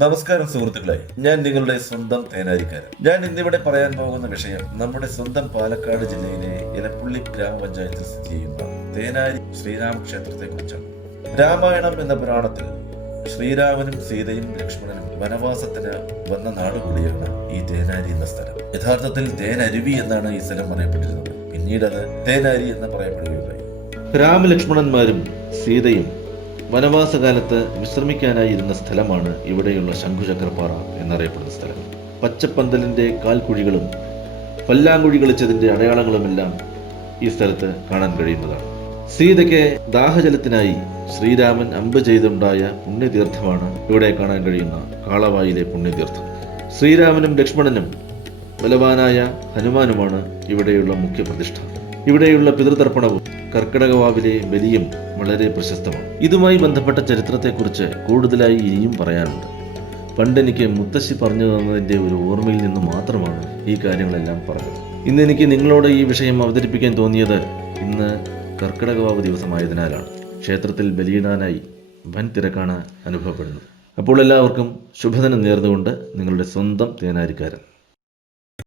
നമസ്കാരം സുഹൃത്തുക്കളെ, ഞാൻ നിങ്ങളുടെ സ്വന്തം തേനാരിക്കാരൻ. ഞാൻ ഇന്നിവിടെ പറയാൻ പോകുന്ന വിഷയം നമ്മുടെ സ്വന്തം പാലക്കാട് ജില്ലയിലെ ഇലപ്പുള്ളി ഗ്രാമപഞ്ചായത്തിൽ സ്ഥിതി ചെയ്യുന്ന തേനാരി ശ്രീരാമ ക്ഷേത്രത്തെ കുറിച്ചാണ്. രാമായണം എന്ന പുരാണത്തിൽ ശ്രീരാമനും സീതയും ലക്ഷ്മണനും വനവാസത്തിന് വന്ന നാടുകൂടിയാണ് ഈ തേനാരി എന്ന സ്ഥലം. യഥാർത്ഥത്തിൽ തേനരുവി എന്നാണ് ഈ സ്ഥലം അറിയപ്പെട്ടിരുന്നത്. പിന്നീട് അത് തേനാരി എന്ന് പറയപ്പെടുകയുണ്ടായി. രാമലക്ഷ്മണന്മാരും സീതയും വനവാസകാലത്ത് വിശ്രമിക്കാനായി ഇരുന്ന സ്ഥലമാണ് ഇവിടെയുള്ള ശംഖുചക്രപ്പാറ എന്നറിയപ്പെടുന്ന സ്ഥലം. പച്ചപ്പന്തലിന്റെ കാൽക്കുഴികളും പല്ലാങ്കുഴി കളിച്ചതിന്റെ അടയാളങ്ങളുമെല്ലാം ഈ സ്ഥലത്ത് കാണാൻ കഴിയുന്നതാണ്. സീതയ്ക്ക് ദാഹജലത്തിനായി ശ്രീരാമൻ അമ്പ് ചെയ്തുണ്ടായ പുണ്യതീർത്ഥമാണ് ഇവിടെ കാണാൻ കഴിയുന്ന കാളവായിലെ പുണ്യതീർത്ഥം. ശ്രീരാമനും ലക്ഷ്മണനും ബലവാനായ ഹനുമാനുമാണ് ഇവിടെയുള്ള മുഖ്യ പ്രതിഷ്ഠ. ഇവിടെയുള്ള പിതൃതർപ്പണവും കർക്കിടകവാവിലെ ബലിയും വളരെ പ്രശസ്തമാണ്. ഇതുമായി ബന്ധപ്പെട്ട ചരിത്രത്തെക്കുറിച്ച് കൂടുതലായി ഇനിയും പറയാനുണ്ട്. പണ്ടെനിക്ക് മുത്തശ്ശി പറഞ്ഞു തന്നതിൻ്റെ ഒരു ഓർമ്മയിൽ നിന്ന് മാത്രമാണ് ഈ കാര്യങ്ങളെല്ലാം പറഞ്ഞത്. ഇന്ന് എനിക്ക് നിങ്ങളോട് ഈ വിഷയം അവതരിപ്പിക്കാൻ തോന്നിയത് ഇന്ന് കർക്കിടകവാവ് ദിവസമായതിനാലാണ്. ക്ഷേത്രത്തിൽ ബലിയിടാനായി വൻ തിരക്കാണ് അനുഭവപ്പെടുന്നത്. അപ്പോൾ എല്ലാവർക്കും ശുഭദിനം നേർന്നുകൊണ്ട് നിങ്ങളുടെ സ്വന്തം തേനാരിക്കാരൻ.